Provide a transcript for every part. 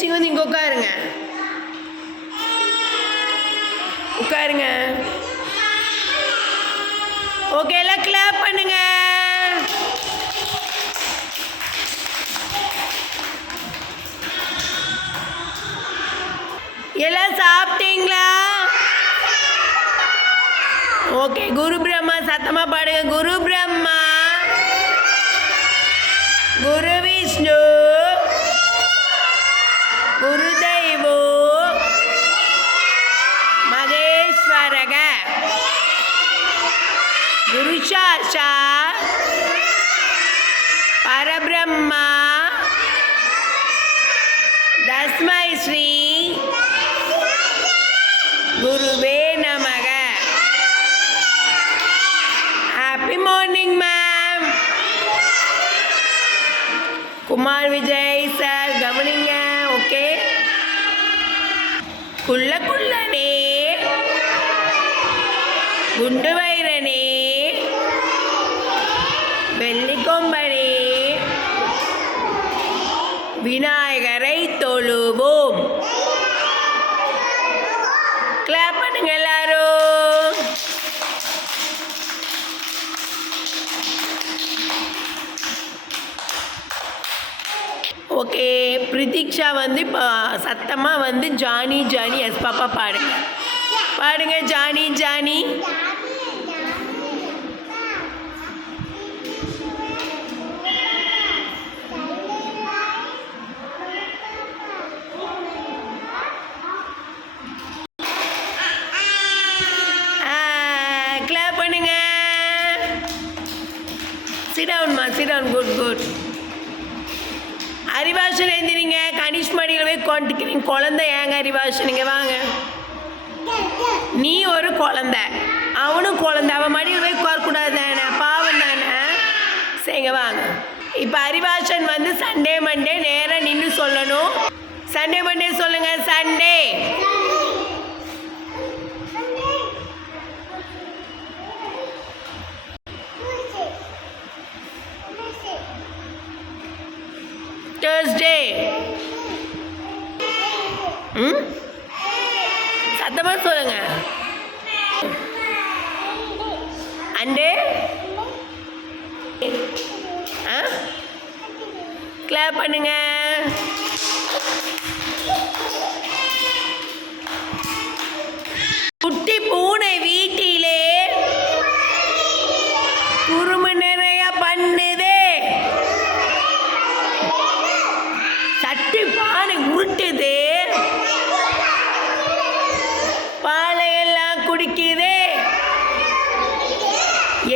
எந்திரிச்சிங்க வந்து இங்கே உட்காருங்க. உட்காருங்க. ஓகே, எல்லாம் கிளாப் பண்ணுங்க. எல்லாம் சாப்பிட்டீங்களா? ஓகே, குரு பிரம்மா சத்தமா பாடுங்க. குரு பிரம்மா, குரு விஷ்ணு, குரு தெய்வோ மகேஸ்வரக, குரு சாட்சாத் பரபிரம்மா தஸ்மை ஸ்ரீ குருவே நமக. Happy morning ma'am. Kumar Vijay sir கவனிங்க. ஓகே. குள்ள குள்ளனே, குண்டு வைரனே, வெள்ளி கொம்பனே, விநாயகரை தொழுவோம். கிளாப் பண்ணுங்க எல்லாரும். ஓகே, பிரதீக்ஷா வந்து இப்போ சத்தமாக வந்து ஜானி ஜானி எஸ் பாப்பா பாடுங்க. பாடுங்க ஜானி ஜானி. கிளாப் பண்ணுங்க. சிட் டவுன்மா, sit down. Good good. Arivasan எழுந்திரிங்க. கனிஷ் மடியில் போய் கொண்டுக்கிறீங்க. குழந்தை ஏங்க அறிவாசன், நீங்கள் வாங்க. நீ ஒரு குழந்தை, அவனும் குழந்தை. அவன் மடியில் போய் கோரக்கூடாது தானே, பாவம் தானே. சரிங்க வாங்க. இப்போ அறிவாசன் வந்து சண்டே மண்டே நேராக நின்று சொல்லணும். சண்டே மண்டே சொல்லுங்க. Sunday, Thursday. சத்தமா சொல்லுங்க. அண்டே, கிளாப் பண்ணுங்க. குட்டி பூனை வீட்டிலே குறும்பு நிறைய பண்ணுதே. சட்டி பானை உருட்டுது, பாலையெல்லாம் குடிக்குதே.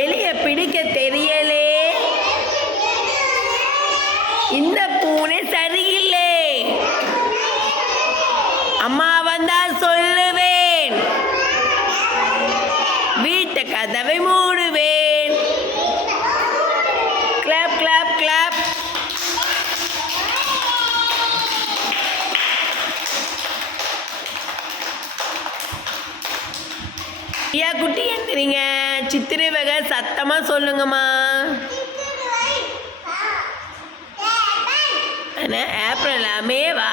எலிய பிடிக்க தெரியலே, இந்த பூனை சரியில்லை. அம்மா வந்தா சொல்லுவேன், வீட்டு கதவை மூடுவேன். Clap clap clap. ஐயா குட்டி எந்திரிங்க. சித்திரை வகை சத்தமா சொல்லுங்கம்மா. ஏப்ரல் மேவா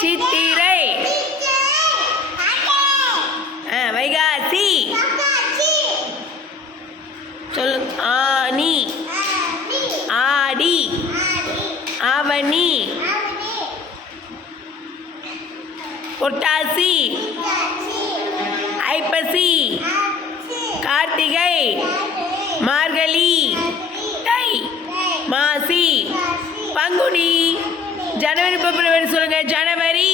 சித்திரை வைகாசி சொல்லுங்க. ஆனி ஆடி ஆவணி புரட்டாசி ஐப்பசி கார்த்திகை மார்கழி தை மாசி பங்குனி ஜனவரி பிப்ரவரி சொல்லுங்க. ஜனவரி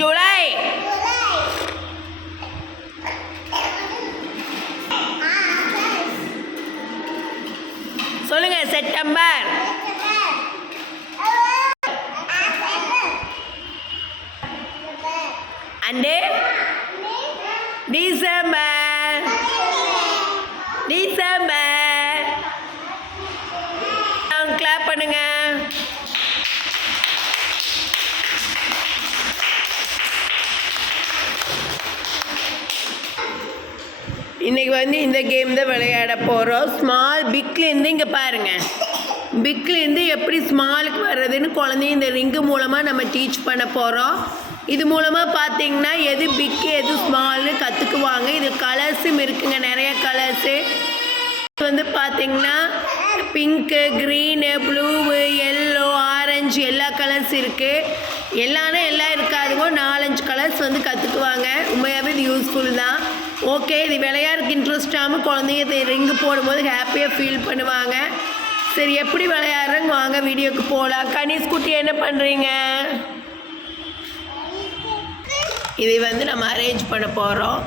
ஜூலை சொல்லுங்க. September and December. December clap பண்ணுங்க. இன்றைக்கி வந்து இந்த கேம் தான் விளையாட போகிறோம். ஸ்மால் பிக்லேருந்து இங்கே பாருங்கள், பிக்லேருந்து எப்படி ஸ்மாலுக்கு வர்றதுன்னு குழந்தைய இந்த ரிங்கு மூலமாக நம்ம டீச் பண்ண போகிறோம். இது மூலமாக பார்த்தீங்கன்னா எது பிக்கு எது ஸ்மால்னு கற்றுக்குவாங்க. இது கலர்ஸும் இருக்குங்க, நிறைய கலர்ஸு வந்து பார்த்தீங்கன்னா pink, green, blue, yellow, orange எல்லா கலர்ஸ் இருக்குது. எல்லாம் இருக்காதுங்க, 4-5 கலர்ஸ் வந்து கற்றுக்குவாங்க. உண்மையாகவே இது யூஸ்ஃபுல் தான். ஓகே, இது விளையாடுறதுக்கு இன்ட்ரெஸ்ட் ஆகாமல் குழந்தைங்க இது ரிங்கு போடும்போது ஹாப்பியாக ஃபீல் பண்ணுவாங்க. சரி, எப்படி விளையாடுறங்க வாங்க வீடியோக்கு போகலாம். கனிஷ் குட்டி என்ன பண்ணுறீங்க? இதை வந்து நம்ம அரேஞ்ச் பண்ண போகிறோம்.